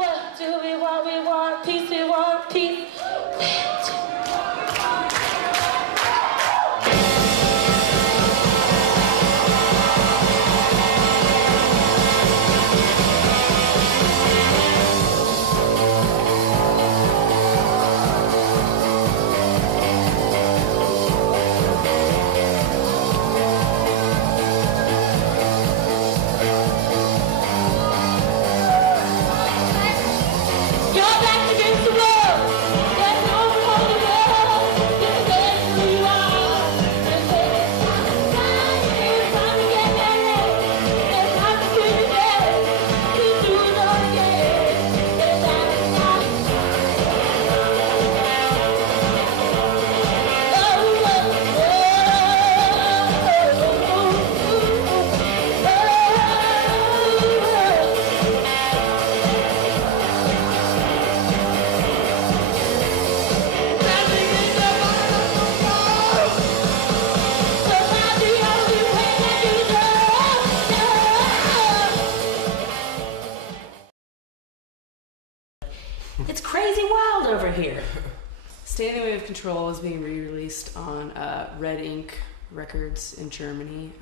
What do we want? We want peace, we want peace. It's crazy wild over here. Stay in the Way of Control is being re-released on Red Ink Records in Germany.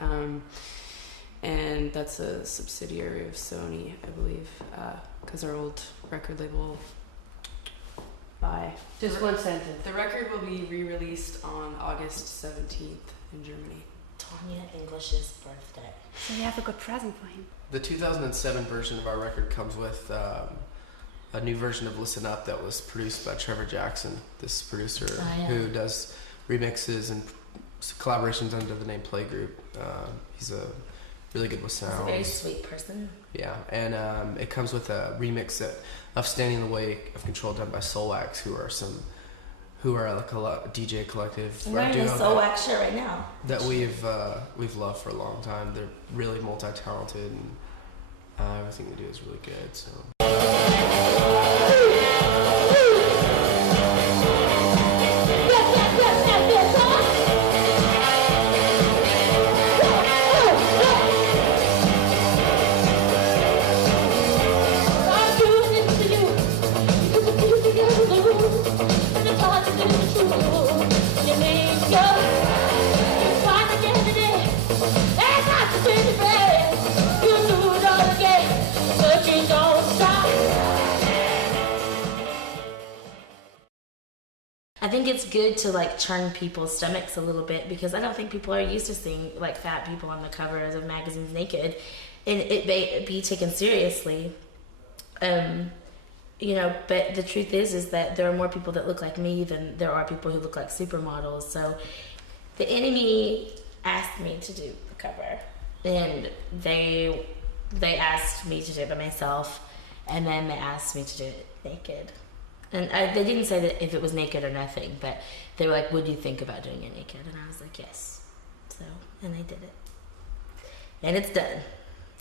And that's a subsidiary of Sony, I believe, because our old record label. Bye. Just one sentence. The record will be re-released on August 17th in Germany. Tanya English's birthday. So we have a good present for him. The 2007 version of our record comes with a new version of Listen Up that was produced by Trevor Jackson, this producer who does remixes and collaborations under the name Playgroup. He's a really good with sound. He's a very sweet person. Yeah, and it comes with a remix of Standing in the Way of Control done by Soulwax, who are like a DJ collective. I'm wearing a Soulwax shirt right now. That we've loved for a long time. They're really multi-talented, and everything they do is really good. So. I think it's good to like churn people's stomachs a little bit, because I don't think people are used to seeing like fat people on the covers of magazines naked and it may be taken seriously. You know, but the truth is that there are more people that look like me than there are people who look like supermodels. So the Enemy asked me to do the cover, and they asked me to do it by myself, and then they asked me to do it naked. And they didn't say that if it was naked or nothing, but they were like, would you think about doing it naked? And I was like, yes. So, and they did it. And it's done.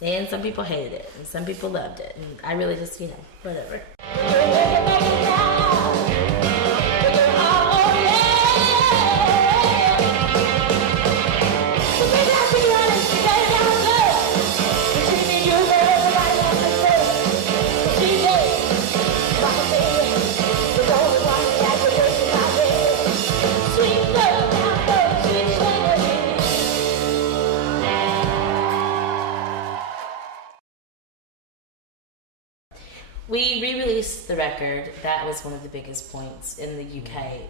And some people hated it, and some people loved it. And I really just, you know, whatever. We re-released the record. That was one of the biggest points in the UK.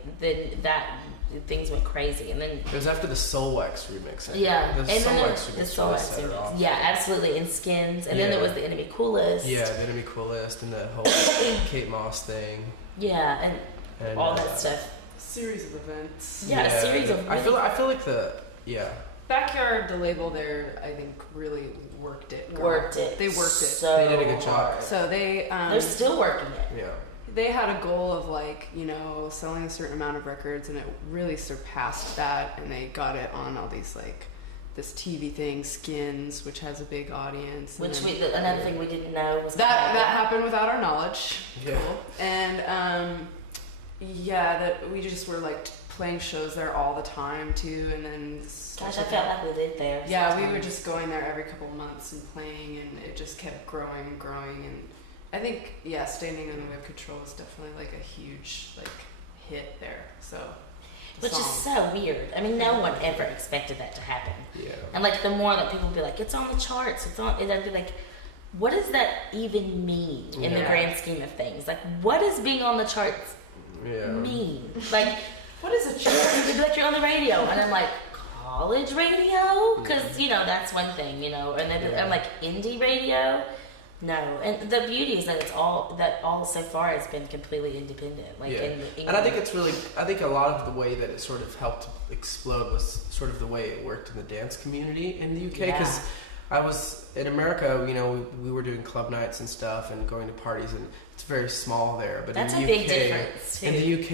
That things went crazy, and then it was after the Soulwax remix. Yeah, the Soulwax remix. Yeah, absolutely. And Skins, and then there was the Enemy Coolest. Yeah, the Enemy Coolest, and the whole Kate Moss thing. Yeah, and all that stuff. A series of events. Yeah, a series of. I feel like Backyard, the label there, I think really worked it. They worked it. So they did a good job. So they're still working it. Yeah. They had a goal of like, you know, selling a certain amount of records, and it really surpassed that, and they got it on all these like this TV thing, Skins, which has a big audience. Which another thing we didn't know was that happened without our knowledge. Yeah. Cool. And that we just were like playing shows there all the time too, and then gosh, I felt like we lived there. Yeah, we were just going there every couple of months and playing, and it just kept growing and growing, and I think, yeah, Standing on the Way of Control is definitely like a huge like hit there. So, which is so weird. I mean, no one ever expected that to happen. Yeah. And like the more that people be like, it's on the charts, and I'd be like, what does that even mean in the grand scheme of things? Like, what does being on the charts mean? Like, what is a chart? They'd be like, you're on the radio, and I'm like, college radio? Because you know that's one thing, you know. And then I'm like, indie radio. No, and the beauty is that all so far has been completely independent. Like, and I think I think a lot of the way that it sort of helped explode was sort of the way it worked in the dance community in the UK. Because I was in America, you know, we were doing club nights and stuff and going to parties, and it's very small there. But that's in the a UK, big difference too. In the UK,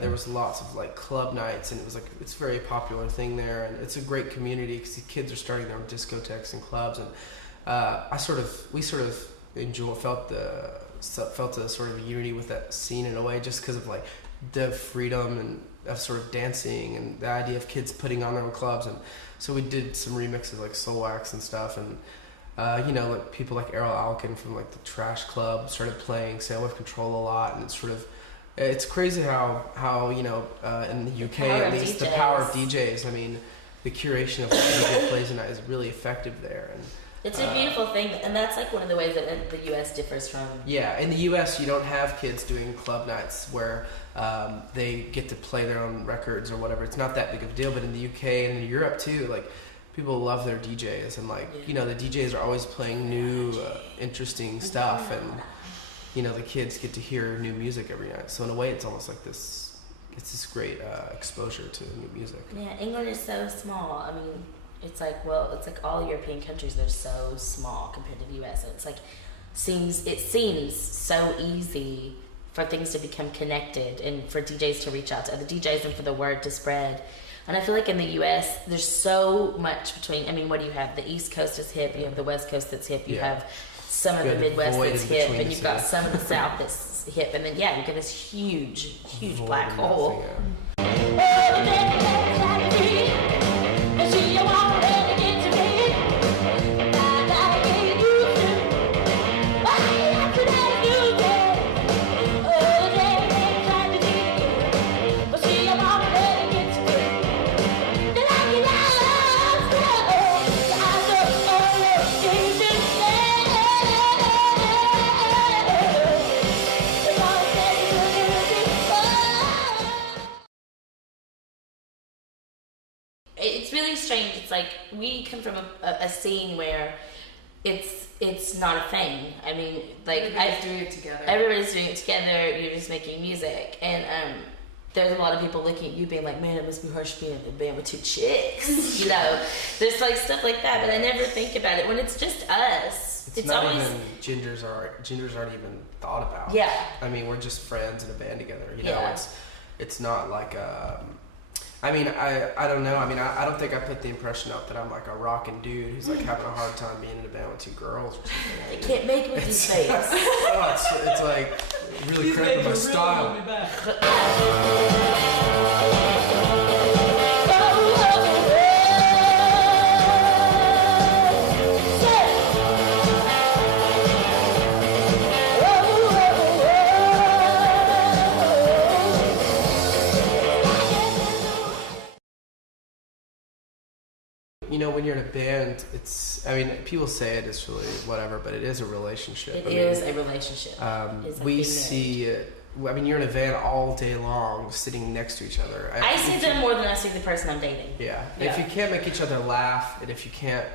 there was lots of like club nights, and it was like it's a very popular thing there, and it's a great community because the kids are starting their own discotheques and clubs, and we sort of felt the sort of unity with that scene in a way, just because of like the freedom and of sort of dancing and the idea of kids putting on their own clubs. And so we did some remixes like Soul Wax and stuff, and you know, like people like Errol Alkin from like the Trash Club started playing Stand With Control a lot, and it's crazy how you know in the UK at least the power of DJs. I mean, the curation of what DJ plays a night is really effective there, and it's a beautiful thing, and that's like one of the ways that the U.S. differs from. Yeah, in the U.S. you don't have kids doing club nights where they get to play their own records or whatever. It's not that big of a deal. But in the UK and in Europe too, like people love their DJs, and like you know the DJs are always playing new, interesting stuff, and you know the kids get to hear new music every night. So in a way, it's almost like this. It's this great exposure to new music. Yeah, England is so small. I mean. It's like all European countries, they're so small compared to the U.S. And it's like, it seems so easy for things to become connected and for DJs to reach out to other DJs and for the word to spread. And I feel like in the U.S., there's so much between, I mean, what do you have? The East Coast is hip, you have the West Coast that's hip, you have some of the Midwest that's hip, and you've got some of the South that's hip, and then, you get this huge black hole. It's really strange. It's like we come from a scene where it's not a thing. I mean, like everybody's doing it together. Everybody's doing it together. You're just making music, and there's a lot of people looking at you, being like, "Man, it must be harsh being in a band with two chicks." You know, there's like stuff like that, but I never think about it when it's just us. It's not always even gingers aren't even thought about. Yeah. I mean, we're just friends in a band together. You know, it's not like I mean, I don't know. I mean, I don't think I put the impression out that I'm like a rockin' dude who's like having a hard time being in a band with two girls or something. I can't make it with these face. It's like really cramping my style. You know, when you're in a band, I mean, people say it's really whatever, but it is a relationship. It is a relationship. We see, I mean, you're in a van all day long, sitting next to each other. I see them more than I see the person I'm dating. Yeah. If you can't make each other laugh, and if you can't,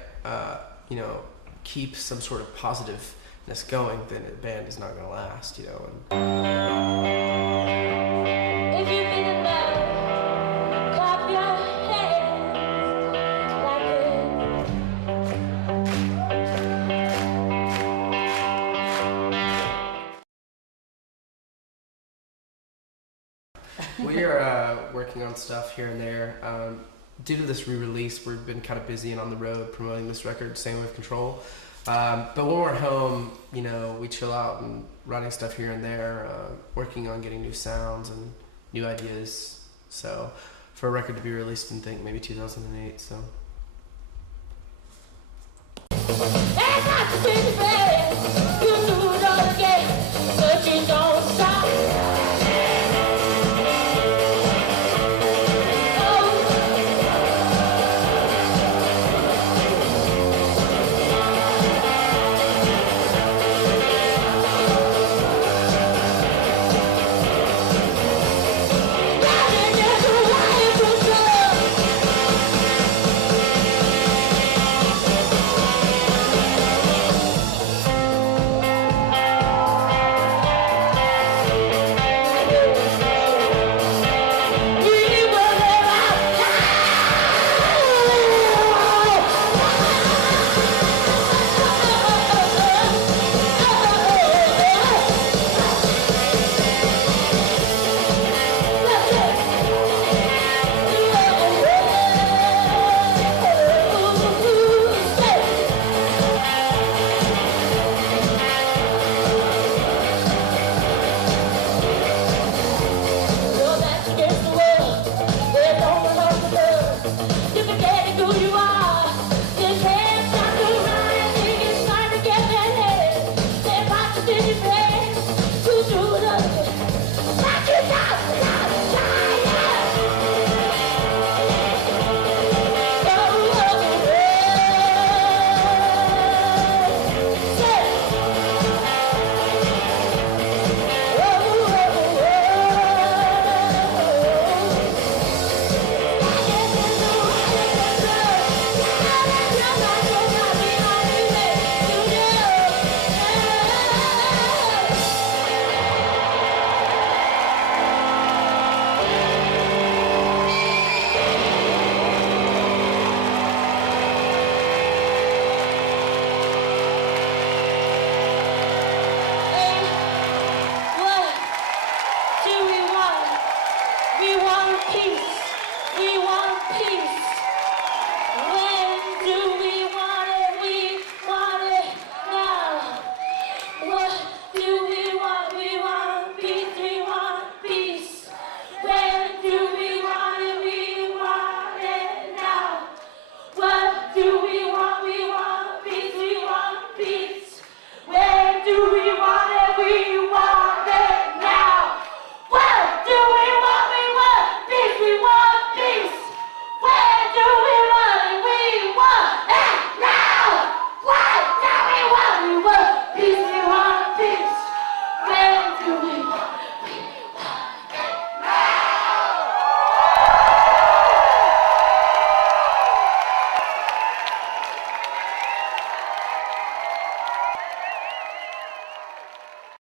you know, keep some sort of positiveness going, then the band is not going to last, you know. If you've been in love, clap your hands. We are working on stuff here and there. Due to this re-release, we've been kind of busy and on the road promoting this record, Stand With Control. But when we're home, you know, we chill out and writing stuff here and there, working on getting new sounds and new ideas. So for a record to be released in, I think, maybe 2008, so. That's not the